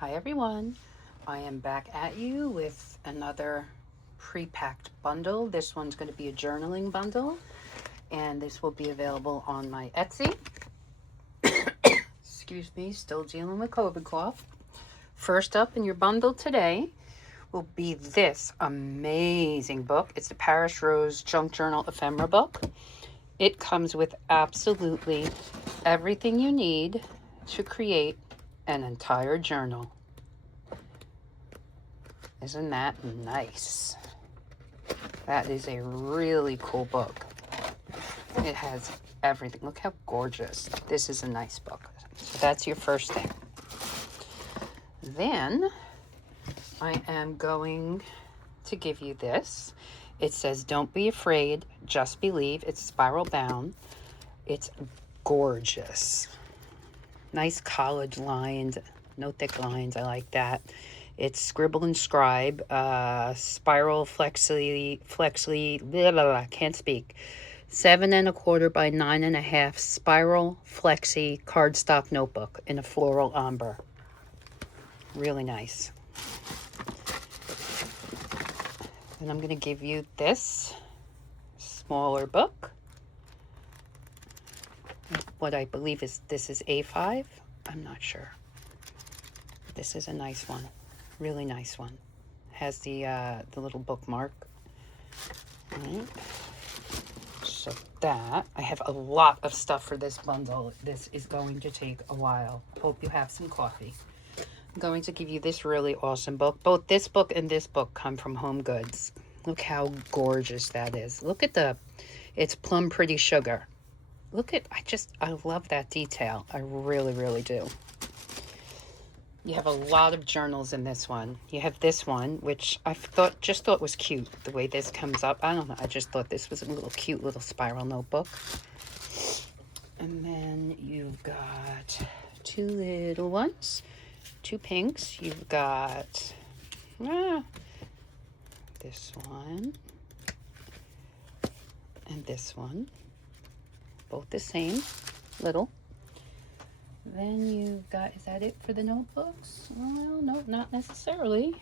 Hi everyone, I am back at you with another pre-packed bundle. This one's going to be a journaling bundle, and this will be available on my Etsy. Excuse me, still dealing with COVID cough. First up in your bundle today will be this amazing book. It's the Paris Rose Junk Journal Ephemera book. It comes with absolutely everything you need to create an entire journal. Isn't that nice? That is a really cool book. It has everything. Look how gorgeous. This is a nice book. So that's your first thing. Then I am going to give you this. It says, "Don't be afraid, just believe." It's spiral bound. It's gorgeous. Nice college lines, no thick lines. I like that. It's Scribble and Scribe, spiral flexi, blah, blah, blah, can't speak. 7 1/4 by 9 1/2 spiral flexi cardstock notebook in a floral umber. Really nice. And I'm going to give you this smaller book. What I believe is this is A5. I'm not sure. This is a nice one. Really nice one. Has the little bookmark. Right. So that, I have a lot of stuff for this bundle. This is going to take a while. Hope you have some coffee. I'm going to give you this really awesome book. Both this book and this book come from Home Goods. Look how gorgeous that is. Look at it's Plum Pretty Sugar. Look at, I love that detail. I really, really do. You have a lot of journals in this one. You have this one, which I just thought was cute, the way this comes up. I don't know, I just thought this was a little cute little spiral notebook. And then you've got two little ones, two pinks. You've got this one and this one. Both the same, little. Then you've got, is that it for the notebooks? Well, no, not necessarily.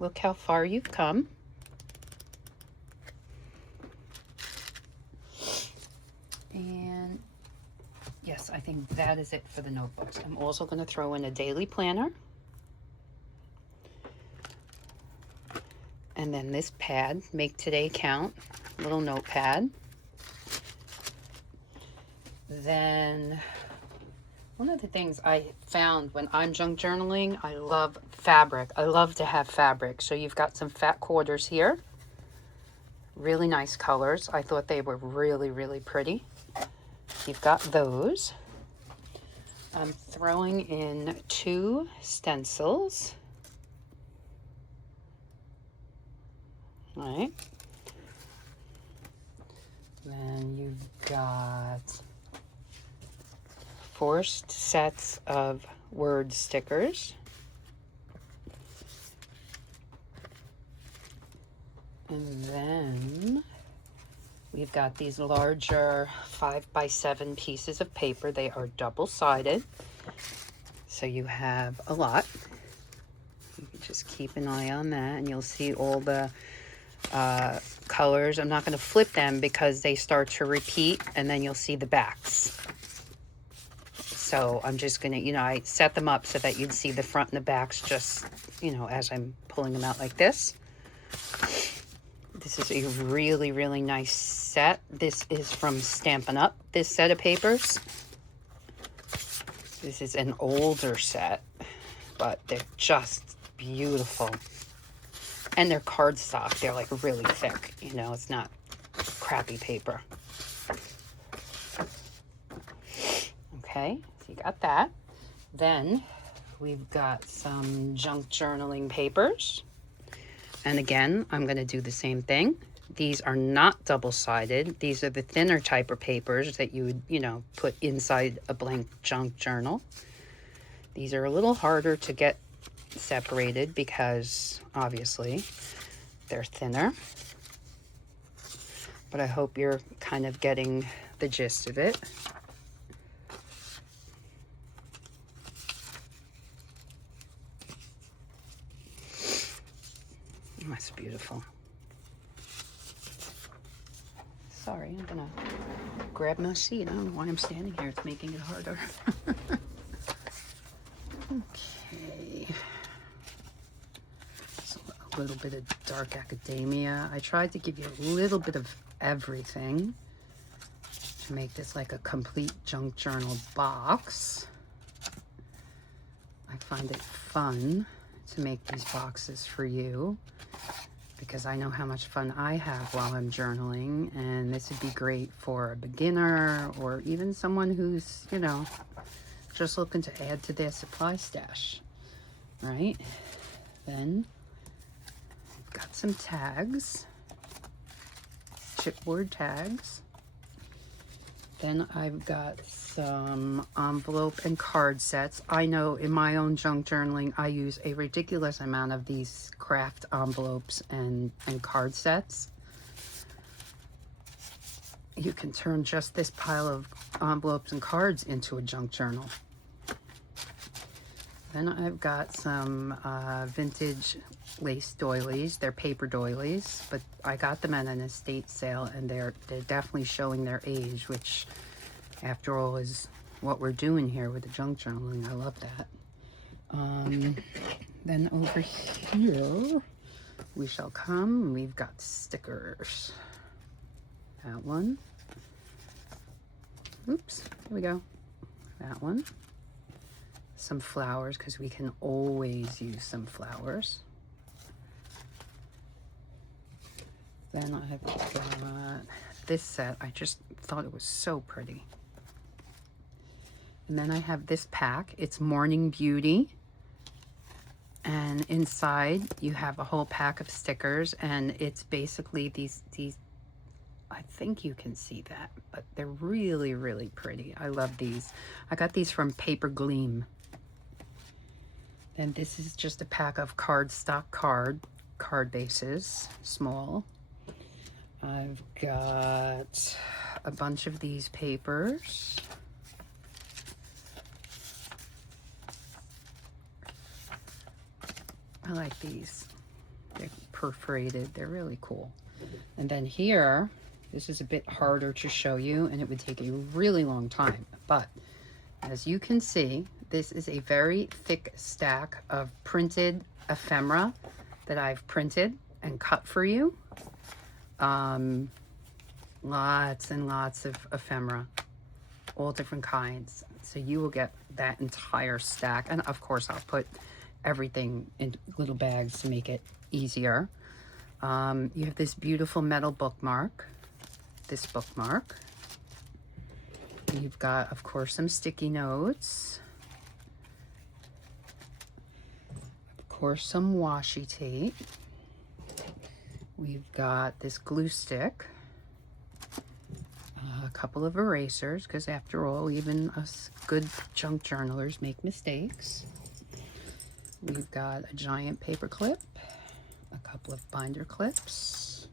Look how far you've come. And yes, I think that is it for the notebooks. I'm also going to throw in a daily planner. And then this pad, Make Today Count, little notepad. Then one of the things I found when I'm junk journaling, I love fabric. I love to have fabric. So you've got some fat quarters here. Really nice colors. I thought they were really, really pretty. You've got those. I'm throwing in 2 stencils. All right. Then you've got 4 sets of word stickers. And then we've got these larger 5x7 pieces of paper. They are double-sided, so you have a lot. You can just keep an eye on that, and you'll see all the colors. I'm not going to flip them because they start to repeat, and then you'll see the backs. So I'm just going to, I set them up so that you'd see the front and the backs just, as I'm pulling them out like this. This is a really, really nice set. This is from Stampin' Up, this set of papers. This is an older set, but they're just beautiful. And they're cardstock. They're like really thick, it's not crappy paper. Okay, so you got that. Then we've got some junk journaling papers. And again, I'm going to do the same thing. These are not double-sided. These are the thinner type of papers that you would, put inside a blank junk journal. These are a little harder to get separated because, obviously, they're thinner. But I hope you're kind of getting the gist of it. That's beautiful. Sorry, I'm gonna grab my seat. I don't know why I'm standing here. It's making it harder. Okay. So a little bit of dark academia. I tried to give you a little bit of everything to make this like a complete junk journal box. I find it fun to make these boxes for you because I know how much fun I have while I'm journaling, and this would be great for a beginner or even someone who's, you know, just looking to add to their supply stash, right? Then I've got some tags, chipboard tags. Then I've got some envelope and card sets. I know in my own junk journaling, I use a ridiculous amount of these craft envelopes and card sets. You can turn just this pile of envelopes and cards into a junk journal. Then I've got some vintage lace doilies. They're paper doilies, but I got them at an estate sale, and they're definitely showing their age, which after all is what we're doing here with the junk journaling. I love that. Then over here we shall come. We've got stickers. That one. Oops, here we go. That one. Some flowers, because we can always use some flowers. Then I've got this set. I just thought it was so pretty. And then I have this pack. It's Morning Beauty. And inside you have a whole pack of stickers, and it's basically these I think you can see that, but they're really, really pretty. I love these. I got these from Paper Gleam. And this is just a pack of cardstock card bases, small. I've got a bunch of these papers. I like these. They're perforated. They're really cool. And then here, this is a bit harder to show you, and it would take a really long time. But as you can see, this is a very thick stack of printed ephemera that I've printed and cut for you. Lots and lots of ephemera, all different kinds. So you will get that entire stack. And of course, I'll put everything in little bags to make it easier. You have this beautiful metal bookmark, this bookmark. You've got, of course, some sticky notes. Of course, some washi tape. We've got this glue stick. A couple of erasers, because after all, even us good junk journalers make mistakes. We've got a giant paper clip, a couple of binder clips,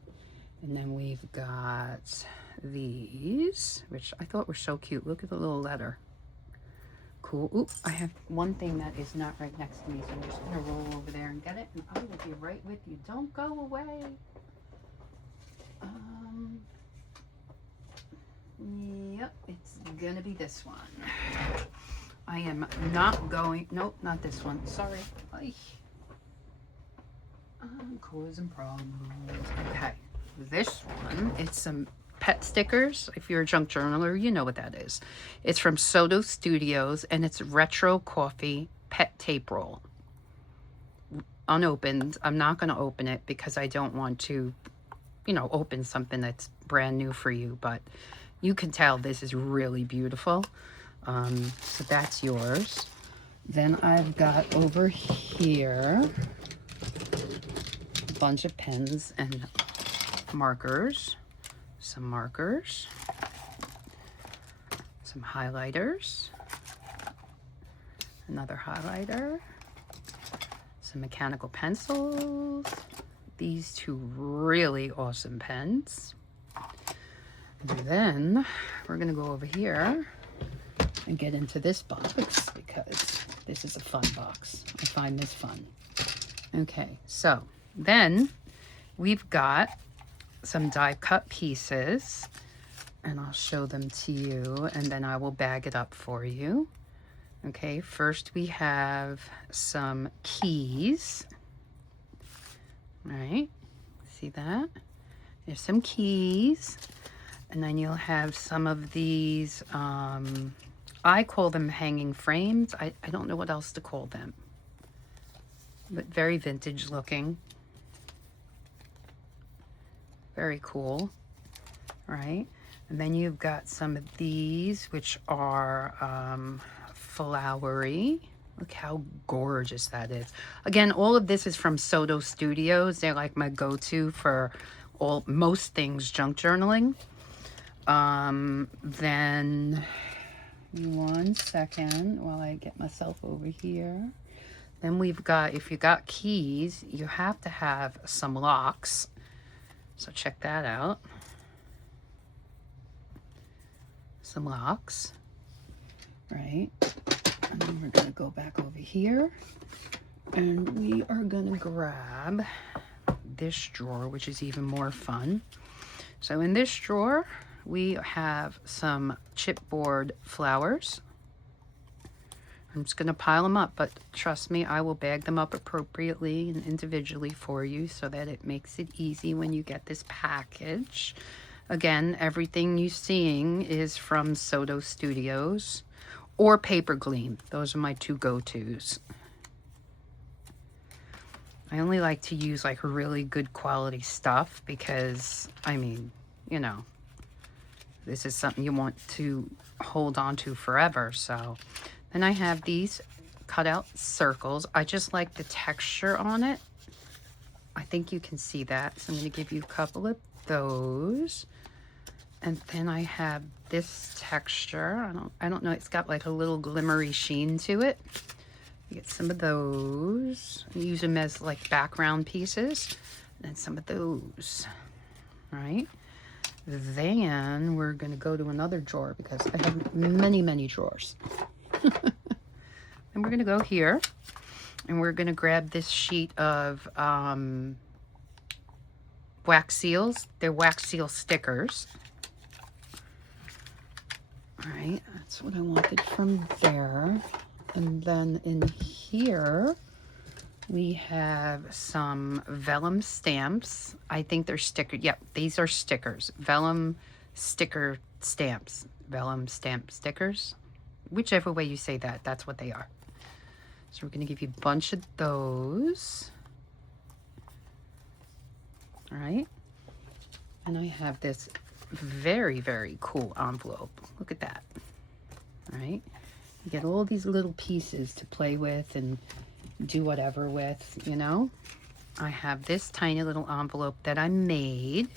and then we've got these, which I thought were so cute. Look at the little letter. Cool. Oop, I have one thing that is not right next to me, so I'm just gonna roll over there and get it, and I will be right with you. Don't go away. Yep, it's gonna be this one. I am not going, nope, not this one. Sorry. I'm causing problems. Okay, this one, it's some pet stickers. If you're a junk journaler, you know what that is. It's from Soto Studios, and it's Retro Coffee Pet Tape Roll. Unopened. I'm not going to open it because I don't want to, you know, open something that's brand new for you, but you can tell this is really beautiful. So that's yours. Then I've got over here a bunch of pens and markers, some markers, some highlighters, another highlighter, some mechanical pencils, these two really awesome pens. And then we're gonna go over here and get into this box because this is a fun box. I find this fun. Okay, so then we've got some die cut pieces, and I'll show them to you, and then I will bag it up for you. Okay, first we have some keys. All right, see that? There's some keys. And then you'll have some of these, I call them hanging frames. I don't know what else to call them. But very vintage looking. Very cool, right? And then you've got some of these, which are flowery. Look how gorgeous that is. Again, all of this is from Soto Studios. They're like my go-to for most things junk journaling. Then, one second while I get myself over here. Then we've got, if you got keys, you have to have some locks. So check that out. Some locks, right? And then we're gonna go back over here and we are gonna grab this drawer, which is even more fun. So in this drawer, we have some chipboard flowers. I'm just going to pile them up, but trust me, I will bag them up appropriately and individually for you so that it makes it easy when you get this package. Again, everything you're seeing is from Soto Studios or Paper Gleam. Those are my two go-tos. I only like to use like really good quality stuff because, I mean, you know, this is something you want to hold on to forever. So then I have these cut out circles. I just like the texture on it. I think you can see that. So I'm going to give you a couple of those. And then I have this texture. I don't know. It's got like a little glimmery sheen to it. You get some of those. Use them as like background pieces. And then some of those. All right. Then we're going to go to another drawer because I have many, many drawers. And we're going to go here and we're going to grab this sheet of wax seals. They're wax seal stickers. All right, that's what I wanted from there. And then in here, we have some vellum stamps. I think they're sticker. Yep, these are stickers. Vellum sticker stamps. Vellum stamp stickers. Whichever way you say that, that's what they are. So we're going to give you a bunch of those. All right. And I have this very, very cool envelope. Look at that. All right. You get all these little pieces to play with and do whatever with, you know. I have this tiny little envelope that I made.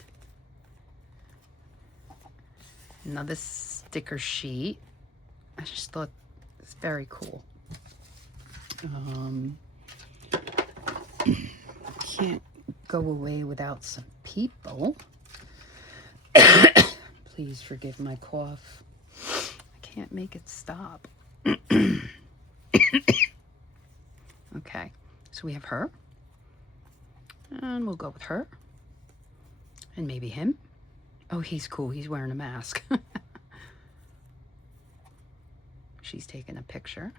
Another sticker sheet. I just thought it's very cool. Can't go away without some people. Please forgive my cough. I can't make it stop. Okay, so we have her. And we'll go with her. And maybe him. Oh, he's cool. He's wearing a mask. She's taking a picture.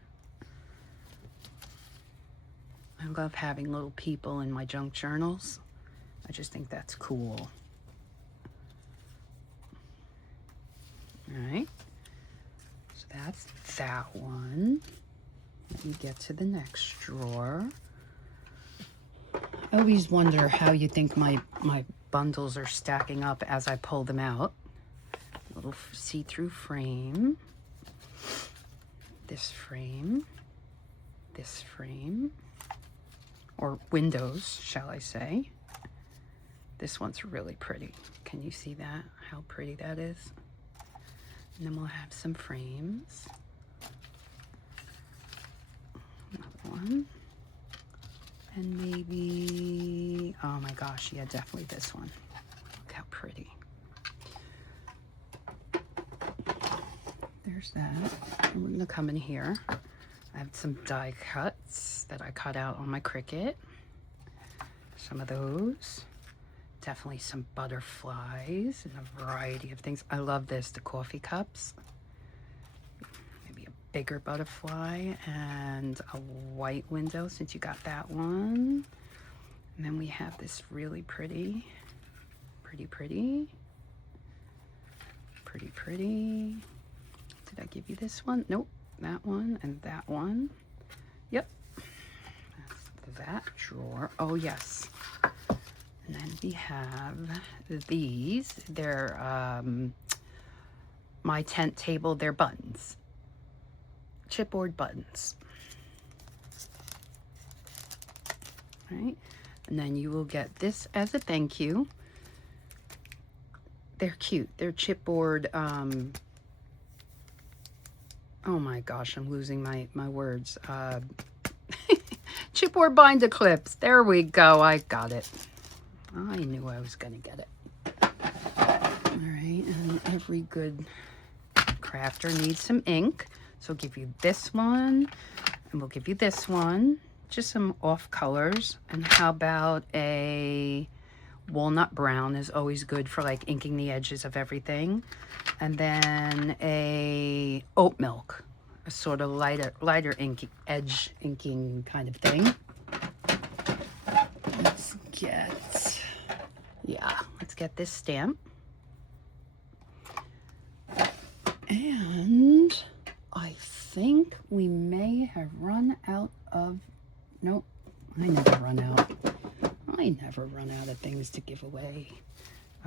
I love having little people in my junk journals. I just think that's cool. All right. So that's that one. Let me get to the next drawer. I always wonder how you think my bundles are stacking up as I pull them out. Little see-through frame. This frame. This frame. Or windows, shall I say. This one's really pretty. Can you see that? How pretty that is? And then we'll have some frames. Another one. And maybe, oh my gosh, yeah, definitely this one. Look how pretty. There's that. And we're gonna come in here. I have some die cuts that I cut out on my Cricut. Some of those. Definitely some butterflies and a variety of things. I love this, the coffee cups. Maybe a bigger butterfly and a white window since you got that one. And then we have this really pretty. Did I give you this one? Nope. That one and that one. Yep. That's that drawer. Oh, yes. And then we have these. They're my tent table. They're buttons. Chipboard buttons. Right? And then you will get this as a thank you. They're cute. They're chipboard. Oh my gosh, I'm losing my words. Chipboard binder clips. There we go. I got it. I knew I was going to get it. All right, and every good crafter needs some ink. So I'll give you this one, and we'll give you this one. Just some off colors. And how about a walnut brown is always good for like inking the edges of everything. And then a oat milk, a sort of lighter inking, edge inking kind of thing. Let's get this stamp. And I think we may have run out of, nope, I never run out. I never run out of things to give away.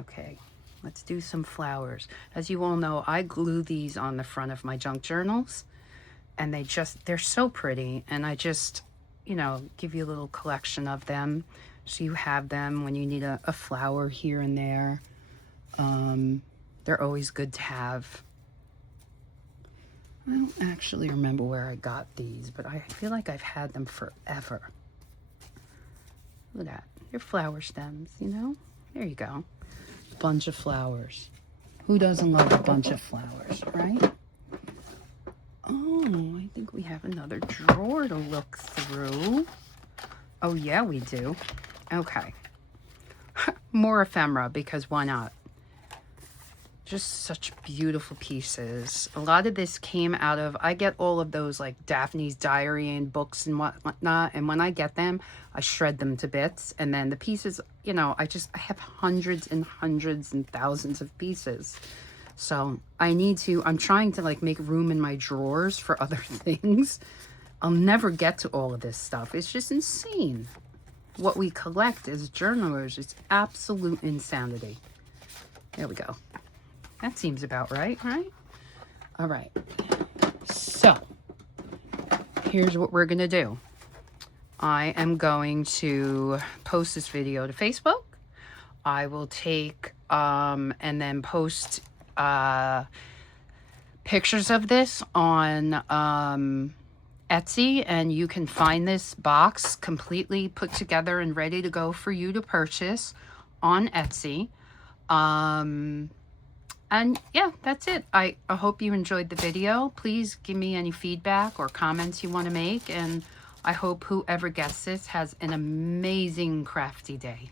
Okay, let's do some flowers. As you all know, I glue these on the front of my junk journals, and they're so pretty, and I just, you know, give you a little collection of them so you have them when you need a flower here and there. They're always good to have. I don't actually remember where I got these, but I feel like I've had them forever. Look at that. They're flower stems, you know? There you go. Bunch of flowers. Who doesn't love a bunch of flowers, right? Oh, I think we have another drawer to look through. Oh, yeah, we do. Okay. More ephemera, because why not? Just such beautiful pieces. A lot of this came out of, I get all of those like Daphne's Diary and books and whatnot, and when I get them, I shred them to bits, and then the pieces, you know, I have hundreds and hundreds and thousands of pieces. So I'm trying to like make room in my drawers for other things. I'll never get to all of this stuff. It's just insane. What we collect as journalers is absolute insanity. There we go. That seems about right? All right. So, here's what we're going to do. I am going to post this video to Facebook. I will take and then post pictures of this on Etsy, and you can find this box completely put together and ready to go for you to purchase on Etsy. And yeah, that's it. I hope you enjoyed the video. Please give me any feedback or comments you want to make. And I hope whoever gets this has an amazing crafty day.